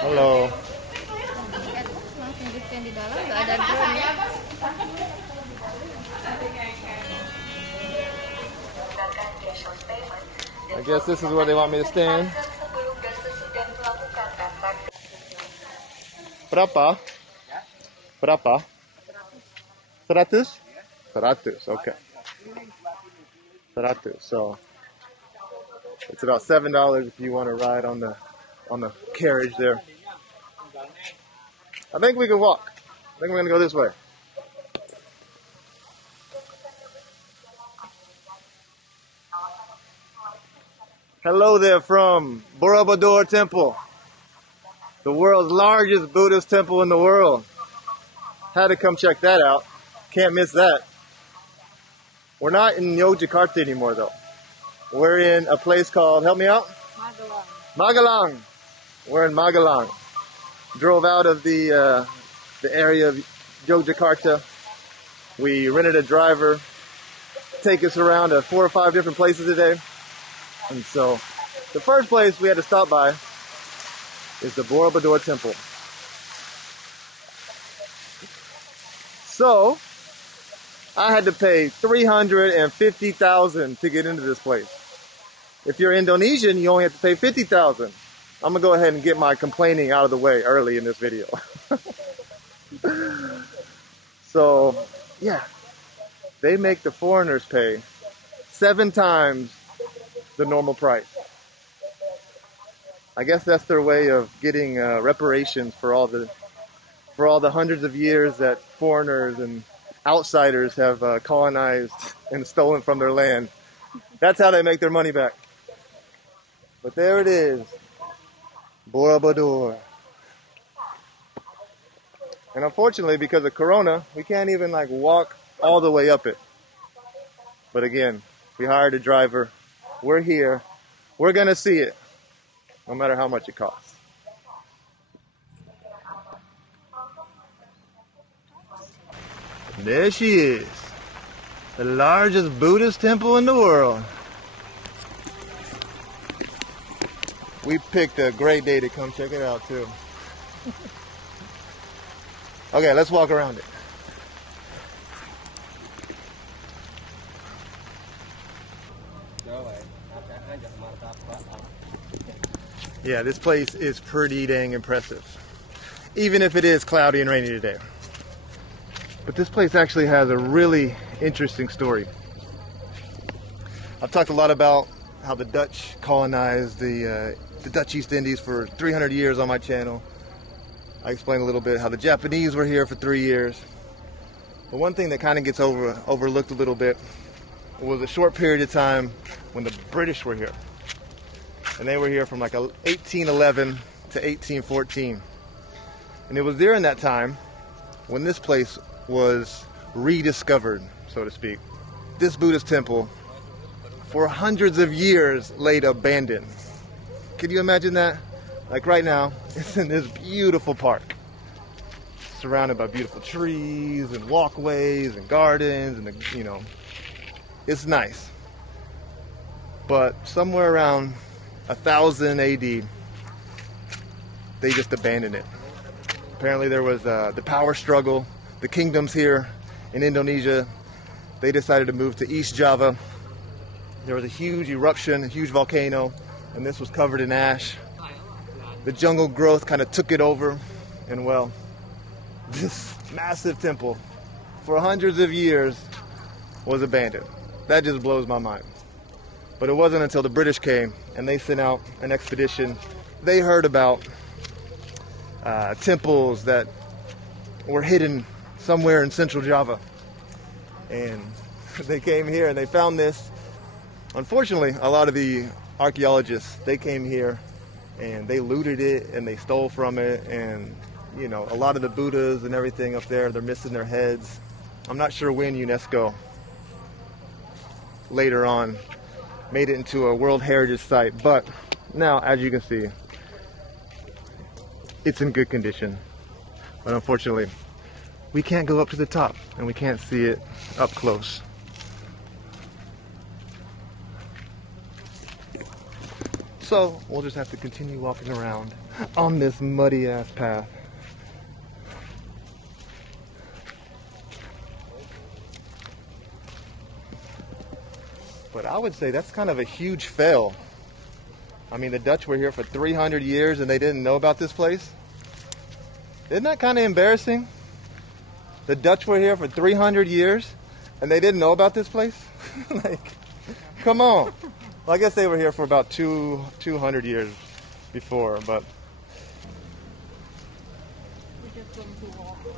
Halo. Langsung di stand di dalam, nggak ada drone ya. I guess this is where they want me to stand. Berapa? Berapa? 100? 100, okay. 100, so it's about $7 if you want to ride on the carriage there. I think we can walk. I think we're gonna go this way. Hello there from Borobudur Temple, the world's largest Buddhist temple in the world. Had to come check that out. Can't miss that. We're not in Yogyakarta anymore though. We're in a place called, help me out? Magelang. Magelang. We're in Magelang. Drove out of the area of Yogyakarta. We rented a driver, take us around to 4 or 5 different places today. And so, the first place we had to stop by is the Borobudur Temple. So, I had to pay $350,000 to get into this place. If you're Indonesian, you only have to pay $50,000. I'm gonna go ahead and get my complaining out of the way early in this video. So, yeah, they make the foreigners pay 7 times the normal price. I guess that's their way of getting reparations for all the hundreds of years that foreigners and outsiders have colonized and stolen from their land. That's how they make their money back. But there it is, Borobudur. And unfortunately, because of Corona, we can't even like walk all the way up it. But again, we hired a driver. We're here. We're gonna see it, no matter how much it costs. There she is, the largest Buddhist temple in the world. We picked a great day to come check it out too. Okay, let's walk around it. Yeah, this place is pretty dang impressive, even if it is cloudy and rainy today. But this place actually has a really interesting story. I've talked a lot about how the Dutch colonized the Dutch East Indies for 300 years on my channel. I explained a little bit how the Japanese were here for 3 years. But one thing that kind of gets overlooked a little bit was a short period of time when the British were here. And they were here from like 1811 to 1814. And it was during that time when this place was rediscovered, so to speak. This Buddhist temple, for hundreds of years, laid abandoned. Can you imagine that? Like right now, it's in this beautiful park, surrounded by beautiful trees and walkways and gardens, and it's nice. But somewhere around 1000 AD, they just abandoned it. Apparently there was the power struggle. The kingdoms here in Indonesia, they decided to move to East Java. There was a huge eruption, a huge volcano, and this was covered in ash. The jungle growth kind of took it over, and well, this massive temple for hundreds of years was abandoned. That just blows my mind. But it wasn't until the British came and they sent out an expedition. They heard about temples that were hidden somewhere in central Java. And they came here and they found this. Unfortunately, a lot of the archaeologists, they came here and they looted it and they stole from it. And, a lot of the Buddhas and everything up there, they're missing their heads. I'm not sure when UNESCO later on made it into a World Heritage Site, but now, as you can see, it's in good condition. But unfortunately, we can't go up to the top and we can't see it up close. So we'll just have to continue walking around on this muddy ass path. But I would say that's kind of a huge fail. I mean, the Dutch were here for 300 years and they didn't know about this place. Isn't that kind of embarrassing? The Dutch were here for 300 years and they didn't know about this place? Like, come on. Well, I guess they were here for about 200 years before, but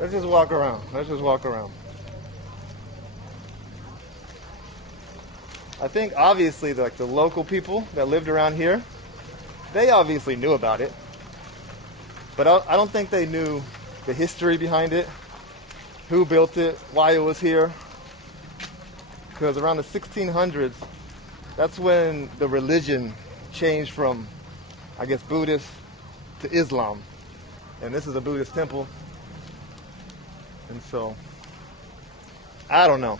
let's just walk around. Let's just walk around. I think obviously the local people that lived around here, they obviously knew about it, but I don't think they knew the history behind it, who built it, why it was here, because around the 1600s, that's when the religion changed from, I guess, Buddhist to Islam. And this is a Buddhist temple. And so, I don't know.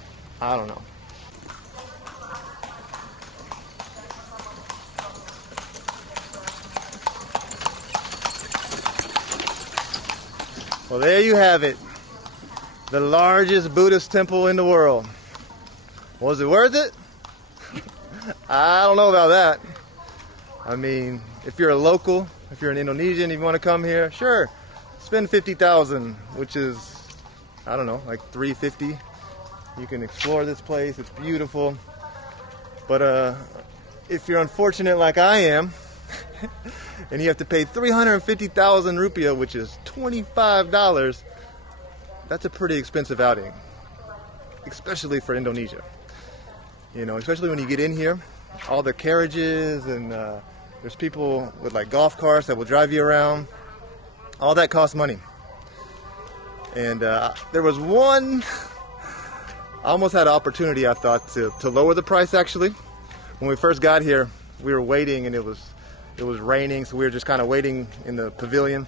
Well, there you have it. The largest Buddhist temple in the world. Was it worth it? I don't know about that. I mean, if you're a local, if you're an Indonesian, if you want to come here, sure, spend 50,000, which is, I don't know, like 350. You can explore this place. It's beautiful. But if you're unfortunate like I am, and you have to pay 350,000 rupiah, which is $25, that's a pretty expensive outing, especially for Indonesia. You know, especially when you get in here, all the carriages and there's people with like golf carts that will drive you around. All that costs money. And there was one, I almost had an opportunity, I thought, to lower the price actually. When we first got here, we were waiting and it was raining, so we were just kind of waiting in the pavilion.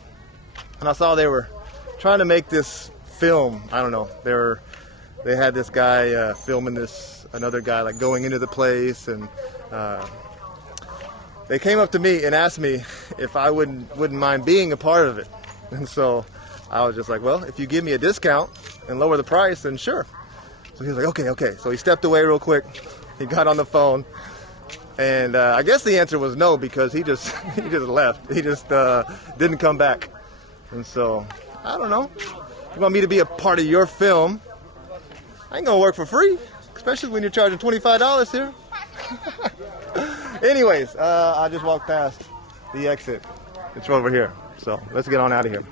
And I saw they were trying to make this film. I don't know. They had this guy filming this, another guy like going into the place, and they came up to me and asked me if I wouldn't mind being a part of it. And so I was just like, well, if you give me a discount and lower the price, then sure. So he was like, okay. So he stepped away real quick. He got on the phone. And I guess the answer was no, because he just left. He just didn't come back. And so, I don't know. If you want me to be a part of your film, I ain't gonna work for free, especially when you're charging $25 here. Anyways, I just walked past the exit. It's over here. So let's get on out of here.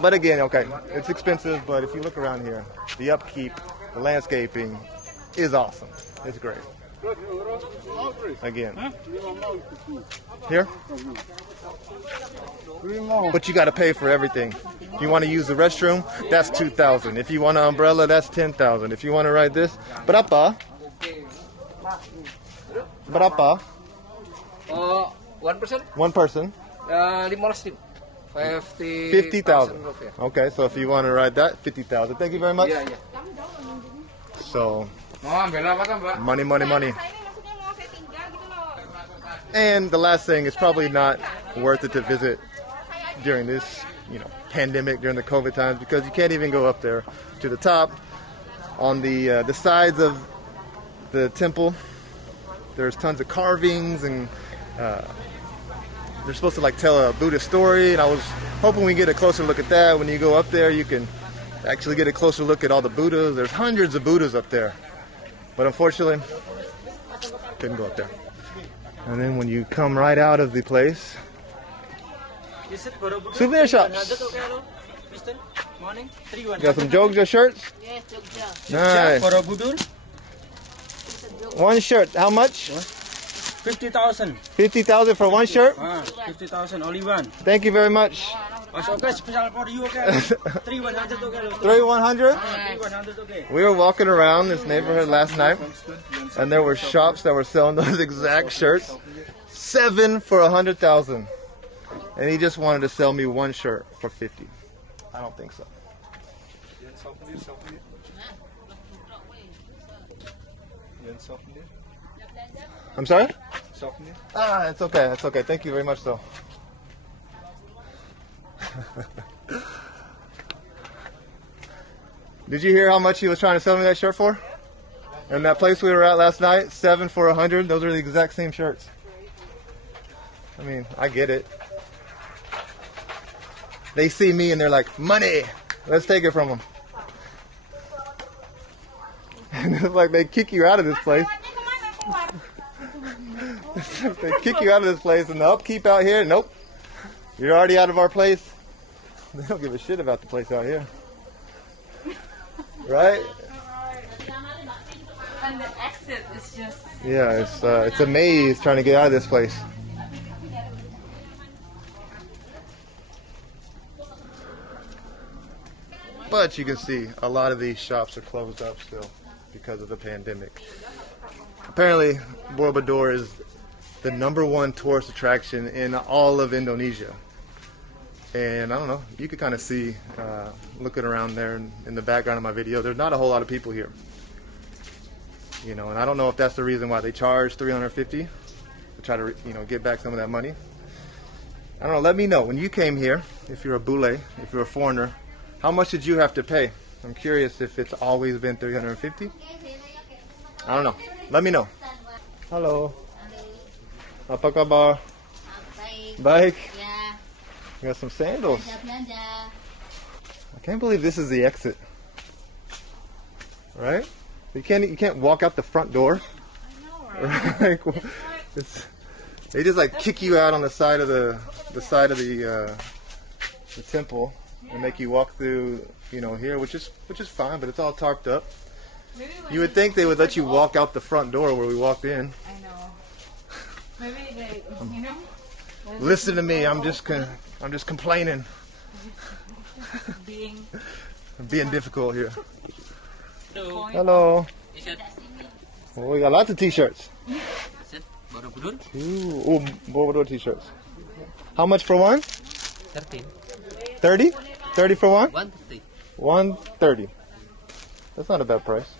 But again, okay, it's expensive, but if you look around here, the upkeep, the landscaping is awesome. It's great. Again. Here? But you got to pay for everything. If you want to use the restroom, that's 2,000. If you want an umbrella, that's 10,000. If you want to ride this, berapa? One person? One person. 50,000. Okay, so if you want to ride that, 50,000. Thank you very much. Yeah. So, money. And the last thing, it's probably not worth it to visit during this, pandemic, during the COVID times, because you can't even go up there to the top. On the sides of the temple, there's tons of carvings, and they're supposed to tell a Buddhist story. And I was hoping we get a closer look at that. When you go up there, you can actually get a closer look at all the Buddhas. There's hundreds of Buddhas up there. But unfortunately, couldn't go up there. And then when you come right out of the place, souvenir shops. Got some Jogja shirts? Yes, Jogja. Nice. Borobudur. One shirt, how much? 50,000. 50,000 for one shirt? 50,000 only one. Thank you very much. Okay, special for you, okay? 3,100, okay? 3,100? 3,100, okay? We were walking around this neighborhood last night, and there were shops that were selling those exact shirts. 7 for 100,000. And he just wanted to sell me one shirt for 50. I don't think so. I'm sorry? souvenir. Ah, it's okay. It's okay. Thank you very much, though. Did you hear how much he was trying to sell me that shirt for? And that place we were at last night, 7 for 100. Those are the exact same shirts. I mean, I get it. They see me and they're like, money. Let's take it from them. And it's like they kick you out of this place. They kick you out of this place, and the upkeep out here, nope. You're already out of our place. They don't give a shit about the place out here. Right? And the exit is just... Yeah, it's a maze trying to get out of this place. But you can see a lot of these shops are closed up still because of the pandemic. Apparently, Borobudur is the #1 tourist attraction in all of Indonesia. And I don't know, you could kind of see, looking around there in the background of my video, there's not a whole lot of people here. You know, and I don't know if that's the reason why they charge $350 to try to, get back some of that money. I don't know, let me know, when you came here, if you're a bule, if you're a foreigner, how much did you have to pay? I'm curious if it's always been $350. I don't know. Let me know. Halo. Apa kabar? Baik. Ya, We got some sandals. belanja. I can't believe this is the exit. Right? You can't walk out the front door. I know, right? Like, they just like kick you out on the side of the temple and make you walk through, here, which is fine, but it's all tarped up. Maybe when You would think they would let you walk out the front door where we walked in. I know. Maybe they, Listen to me, I'm just complaining. being I'm being difficult here. Hello. Hello. T-shirt. Oh, we got lots of t-shirts. Set Borobudur. Ooh, Borobudur t-shirts. How much for one? 13. 30? 30 for one? 130. 130. That's not a bad price.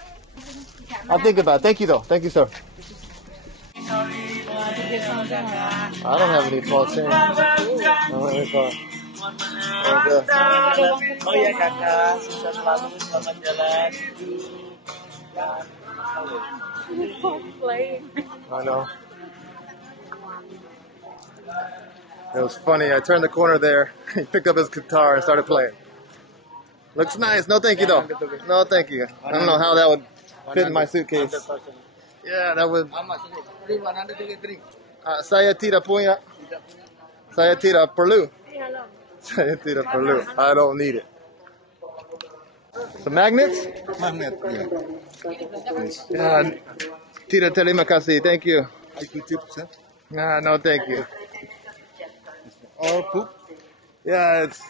I'll think about it. Thank you, though. Thank you, sir. I don't have any small change. I don't have any small. Okay. Oh ya kakak, sukses selalu, selamat jalan. I know. It was funny. I turned the corner there. He picked up his guitar and started playing. Looks nice. No, thank you, though. No, thank you. I don't know how that would fit in my suitcase. Yeah, that would. Saya tidak punya. Saya tidak perlu. Saya tidak perlu. I don't need it. Some magnets? Magnet, ya. Yeah. Tidak terima kasih. Thank you. IQ tips, ya. Nah, no, thank you. Or book Yeah, it's.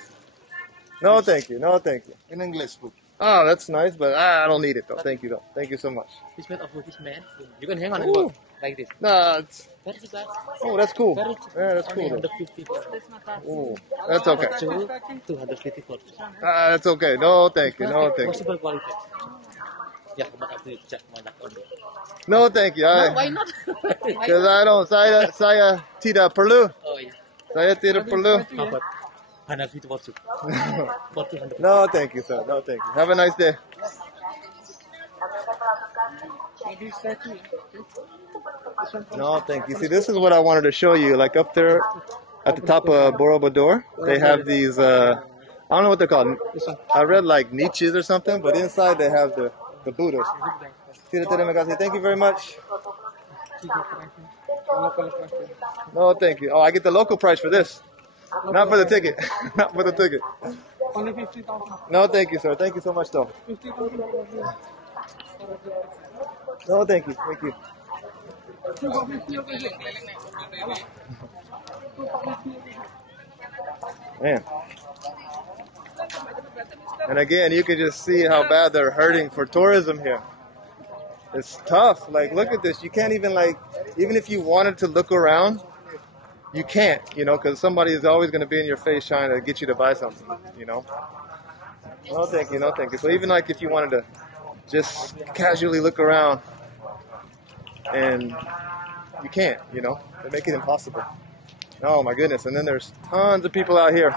No, thank you. No, thank you. in English book. Oh, that's nice, but I don't need it though. Thank you though. Thank you so much. It's made of Buddhist man. You can hang on Ooh. it like this. No, it's. Very cheap, guys. Oh, that's cool. Very cheap. Yeah, that's cool. Only Though. 150. Ooh, that's okay. 250 for That's okay. No, thank you. No, thank you. possible quality. Yeah, but I will check my luck on it. No, thank you. No, why not? Because I don't. Saya tidak perlu. Oh yeah. Saya tidak perlu. How about 150 for soup? For 200. No, thank you, sir. No, thank you. Have a nice day. No, thank you. See, this is what I wanted to show you. Like up there at the top of Borobudur, they have these, I don't know what they're called. I read like niches or something, but inside they have the Buddhas. Thank you very much. No, thank you. Oh, I get the local price for this. Not for the ticket. Not for the ticket. Only 50,000. No, thank you, sir. Thank you so much, though. 50,000. No, thank you. Thank you. Man. And again, you can just see how bad they're hurting for tourism here. It's tough. Like, look at this. You can't even, even if you wanted to look around, you can't, because somebody is always going to be in your face trying to get you to buy something, No, thank you. No, thank you. So even if you wanted to just casually look around and you can't, you know. They make it impossible. Oh my goodness. And then there's tons of people out here.